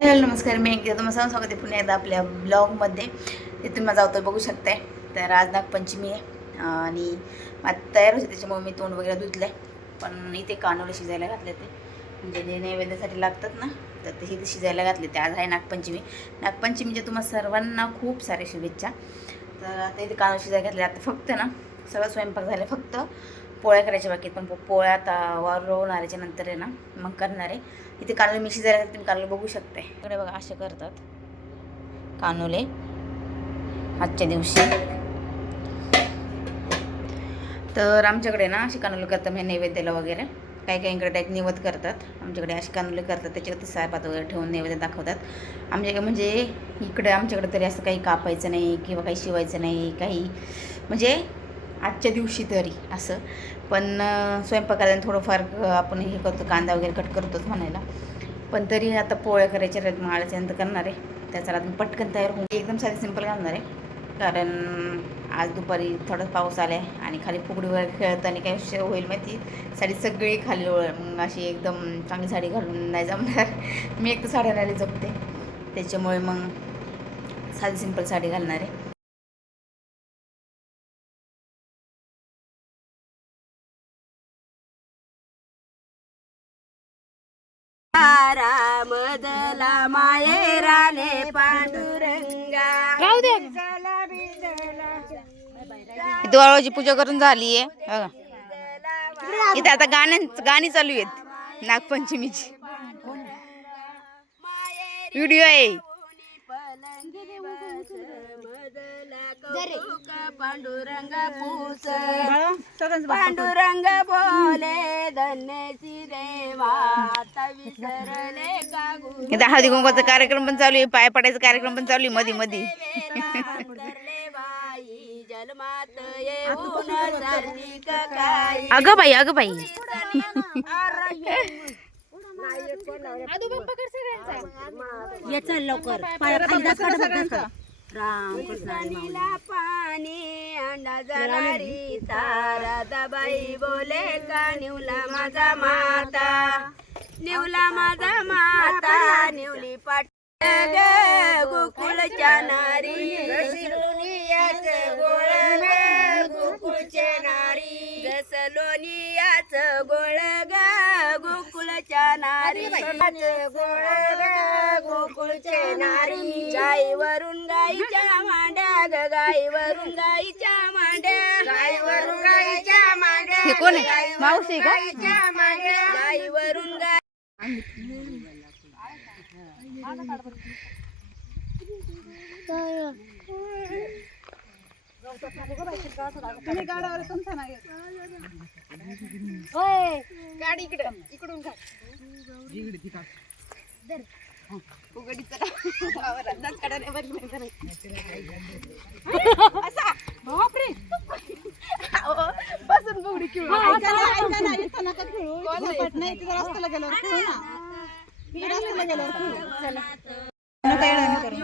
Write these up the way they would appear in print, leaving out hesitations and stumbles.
Hello नमस्कार, मी एकदा तुम्हाला स्वागत आहे पुन्हा एकदा आपल्या ब्लॉगमध्ये. ते तुम्ही माझा अवतार बघू शकताय. तर आज नागपंचमी आहे आणि आता तयार होते, त्याच्यामुळे मी तोंड वगैरे धुतलं आहे. पण इथे कानोले शिजायला घातले ते, म्हणजे जे नैवेद्यासाठी लागतात ना, तर ते इथे शिजायला घातले. ते आज आहे नागपंचमी. नागपंचमीच्या तुम्हाला सर्वांना खूप सारे शुभेच्छा. तर आता इथे कानोले शिजायला घातले. आता फक्त ना सगळं स्वयंपाक झाला, फक्त पोळ्या करायच्या बाकी. पण पोळ्या आता वारवणाऱ्याच्या नंतर आहे ना मग करणार आहे. इथे कानोले मी शिजायला तुम्ही कानोले बघू शकताय. इकडे बघा असे करतात कानोले आजच्या दिवशी. तर आमच्याकडे ना असे कानोले करतात, म्हणजे नैवेद्याला वगैरे. काही काही इकडे एक निवद करतात, आमच्याकडे असे कानोले करतात. त्याच्यावरती सायपात वगैरे ठेवून नैवेद्य दाखवतात. आमच्याकडे म्हणजे आमच्याकडे तरी असं काही कापायचं नाही किंवा काही शिवायचं नाही, काही म्हणजे आजच्या दिवशी तरी असं. पण स्वयंपाकाला थोडंफार आपण हे करतो, कांदा वगैरे कट करतोच म्हणायला. पण तरी आता पोळ्या करायच्या आहेत, माळाच्यानंतर करणार आहे. त्याचा मी पटकन तयार होऊन एकदम साधी सिंपल घालणार आहे. कारण आज दुपारी थोडा पाऊस आला आहे आणि खाली फुगडी वगैरे खेळताना काय होईल माहिती, साडी सगळी खाली मग अशी एकदम चांगली साडी घालून नाही जमणार. मी एक तर साड्या नाही जमते, त्याच्यामुळे मग साधी सिंपल साडी घालणार आहे. मदला मायेराने पांडुरंगा राहू दे. दिवाळीची पूजा करून झाली आहे बघा. इथे आता गाणी चालू आहेत नागपंचमीची. व्हिडिओ आहे. पांडुरंग पूस पांडुरंग बोले धन्यची देवा विसरले का इथे हळदी कुंकवाचा कार्यक्रम पण चालू आहे, पाय पडायचा कार्यक्रम पण चालू आहे मध्ये मध्ये. जन्मात येऊन सार्थिक काय अगं बाई याचा लवकर राम कृष्णाला पाणी अंडा जाणारी ताराबाई बोले का निवला माझा माता, निवला माझा माता, निवली पाट गोकुळच्या नारी गोळ गोकुळच्या नारी जस लोनियाच गोळ गोकुळच्या नारी गोळ गोकुळचे नारी गाईवरून गाईच्या मांड्या ग गाईवरून गाईच्या मांड्या गाईवरून गाईच्या मांड्या हे कोण आहे, मावशी का? गाईवरून गाय गाडी इकडून बसून बुगडी खेळू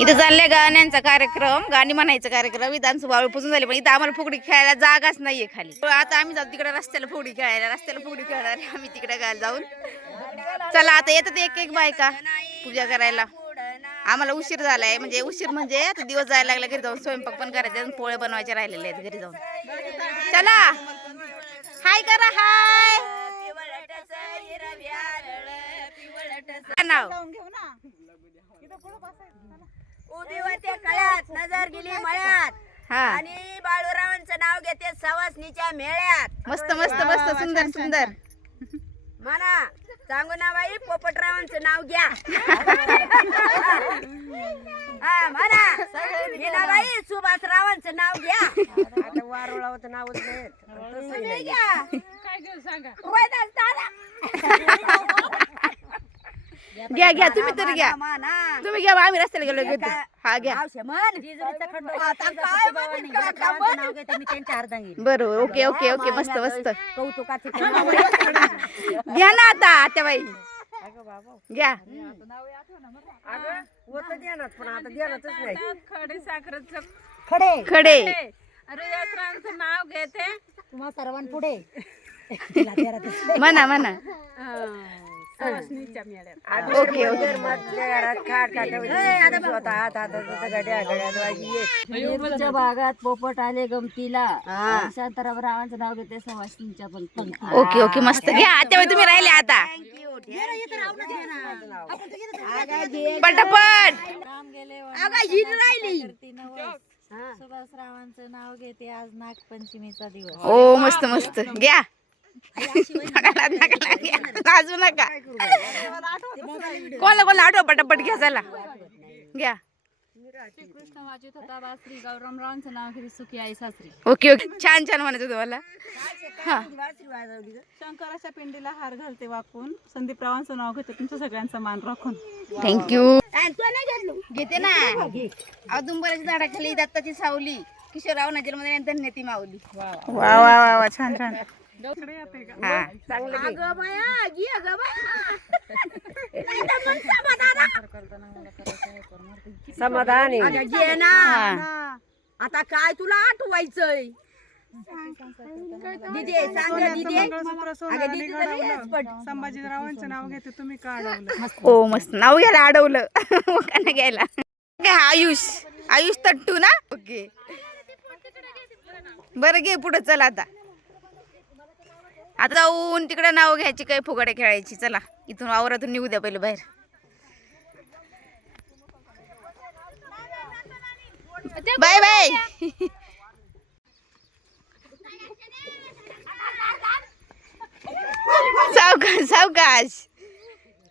इथं चाललंय गाण्यांचा कार्यक्रम, गाणी म्हणायचा कार्यक्रम. इथं आमचं वाळू पुजून झाले, पण इथं आम्हाला फुगडी खेळायला जागाच नाहीये खाली. आता आम्ही जाऊ तिकडे रस्त्याला फुगडी खेळणार आहे आम्ही तिकडे गायला जाऊन. चला आता येतात एक एक बायका पूजा करायला. आम्हाला उशीर झालाय, म्हणजे आता दिवस जायला लागला. घरी जाऊन स्वयंपाक पण करायचा, पोळे बनवायचे राहिलेले आहेत घरी जाऊन. चला हाय करा, हाय नाव उभी होते कळ्यात नजर गेली मळ्यात हा. आणि बाळूरावांचं नाव घेते सवासनीच्या मेळ्यात. मस्त मस्त मस्त सुंदर सुंदर म्हणा सांगू ना बाई पोपटरावांचं नाव घ्या. हा म्हणा मीनाबाई सुभाषरावांचं नाव घ्या. आता वारुळावचं नावच नाही घ्या. काय घेऊ सांगा. घ्या घ्या तुम्ही तरी घ्या, तुम्ही घ्या. आम्ही रस्त्याला गेलो घेतो. हा घ्या बरोबर. ओके ओके ओके मस्त मस्त घ्या ना आता आत्याबाई घ्या. खडे खडे नाव घेते तुम्हा सर्वांपुढे म्हणा म्हणा. ओके ओके स्वतः भागात पोपट आले गमतीला शांताराम रावांचं नाव घेते सवासनीच्या पण पंक्ती. ओके ओके मस्त घ्या तेव्हा तुम्ही राहिले आता पटापट सुभाषरावांचं नाव घेते आज नागपंचमीचा दिवस. ओ मस्त मस्त घ्या वाजू नका कोणाला कोणाला आठव पटापट घ्या चला घ्या श्रीकृष्ण वाचित होता बा श्री गौरमरावांचं नाव घेते सुखी आई सासरी. ओके ओके छान छान म्हणायचं तुम्हाला हा शंकराच्या पिंडीला हार घालते वाकून संदीपरावांचं नाव घेते तुमच्या सगळ्यांचा मान राखून. थँक्यू घेते ना औदुंबराच्या झाडाखाली दत्ताची सावली किशोरराव नजरमध्ये धन्यती माऊली. वा वा वा वा छान छान. हा समाधान हा. आता काय तुला आठवायचंय दीदी सांग ना दीदी. अगं दीदी तर येस पण. संभाजीरावांचं नाव घेते तुम्ही का अडवलं. ओ मस्त नाव घ्यायला अडवलं का घ्यायला काय आयुष आयुष तट्टू ना ओके बरं घे पुढे चला आता जाऊन तिकडे नाव घ्यायची काही फुगड्या खेळायची. चला इथून वावरातून निघू द्या पहिले बाहेर. बाय बाय सावकाश सावकाश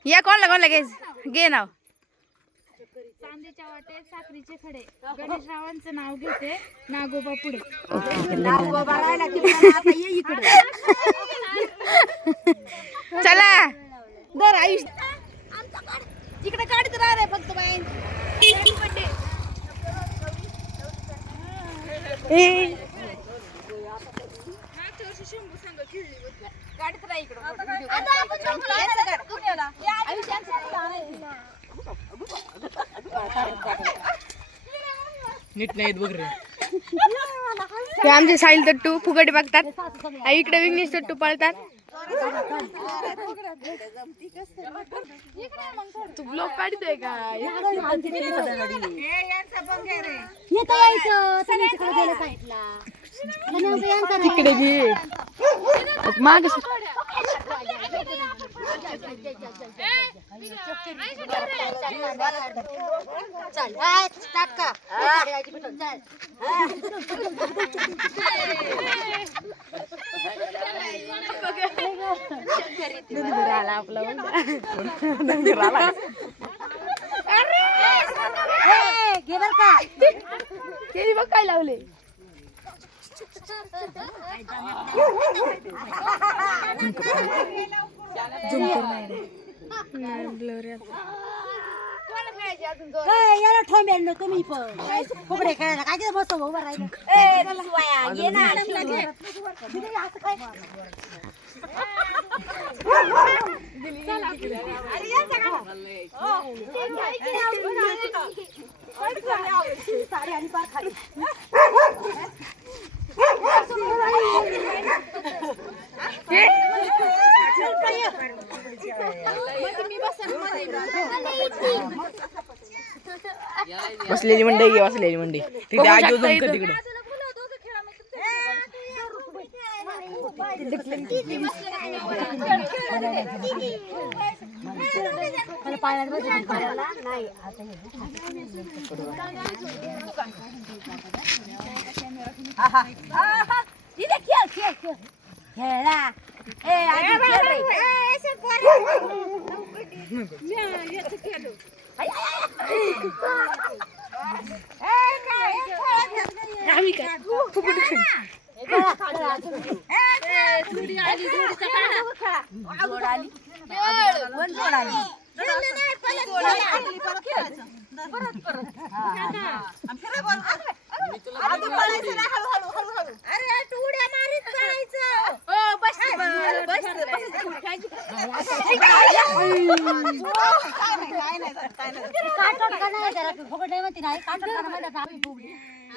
या कोणला कोणला घ्यायचं घे नाव. चांदीच्या वाटेत साखरीचे खडे गणेशरावांचं नाव घेते नागोबा पुढे. चला दर आयुष तिकडे काढत राहा रे फक्त बाय काढत राहा इकडं नीट नाहीत बघ रे. हे आमचे साहिल तट्टू फुगडी बघतात इकडे विघ्नेश तट्टू पळतात. तू ब्लॉग काढतोय का तिकडे घे माग केली बघ काय लावले. याला ठोंब्यानो तुम्ही पण फुगडे खेळायला काय तिथं बसतो उभं राहिलं. ये ना साडी आणि पार खाली बसलेली मंडई घे बसलेली मंडई तिथे आजी जमकर तिकडे. खेळा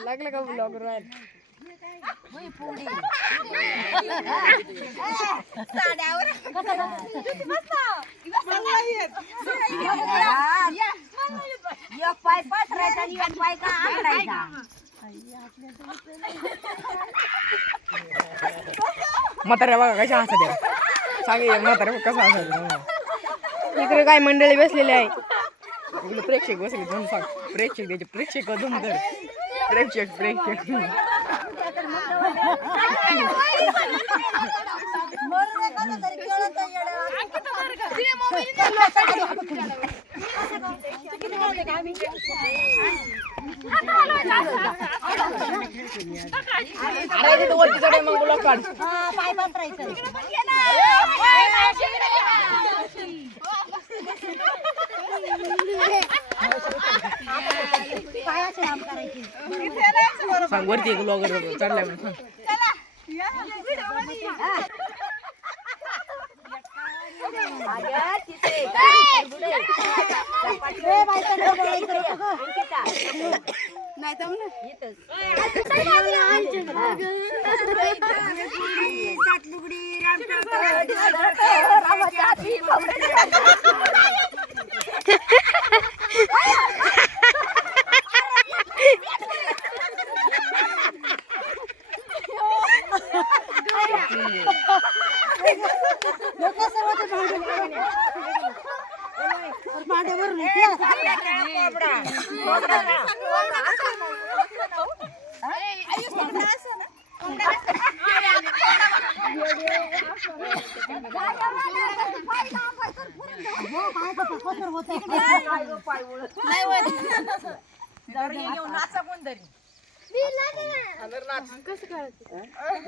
लागलं का ब्लॉग एक पाय पसरायचा आणि एक पाय का आखडायचा. म्हाताऱ्या बघा कशा हसत आहे. सांगे म्हाताऱ्या कसा हसत. इकडे काय मंडळी बसलेली आहे. इकडे प्रेक्षक बसले दोन सांग. प्रेक्षक द्यायचे प्रेक्षक धूम कर. प्रेक्षक अरे तिथे वरती चढ मग ब्लॉक काढ. पाय पसरायचं. पायाचे काम करायचे. सांग वरती एक ब्लॉगर चढलाय म्हणून सांग.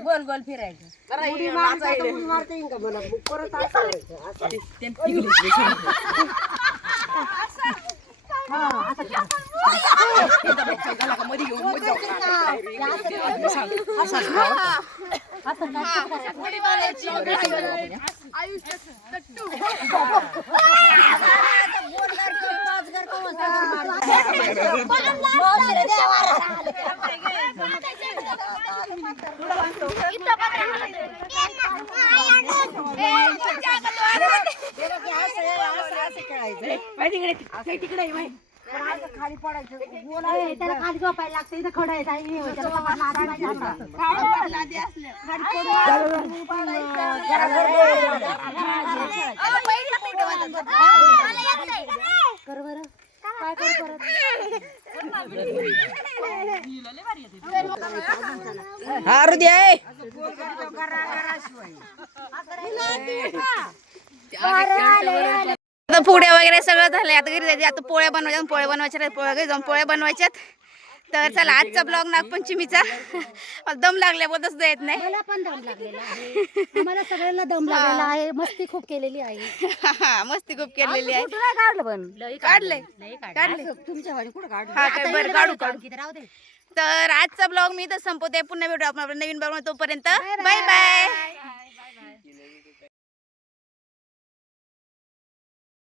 गोल गोल फिरायचं. उडी मारता येईल का मला? परत असं करायचं. खाली पडायचं. त्याला खाली झोपायला लागतं. इथं खडं आहे. हृदय आहे. आता फुगड्या वगैरे सगळं झालंय. आता घरी जायचे. आता पोळ्या बनवायच्या पोळ्या घरी जाऊन पोळ्या बनवायच्यात. तर चला आजचा ब्लॉग नागपंचमीचा. दम लागल्याबद्दल सुद्धा येत नाही. मला पण दम लागलेला आहे. मला सगळ्यांना दम लागलेला आहे. मस्ती खूप केलेली आहे. मस्ती खूप केलेली आहे. काढलं पण काढले तुमच्या वाणी कुठं काढलं? हा काय बरं काढू काढू. राहू दे. तर आजचा ब्लॉग मी तर संपवते. पुन्हा भेटू आपण आपल्या नवीन ब्लॉग. तोपर्यंत बाय बाय.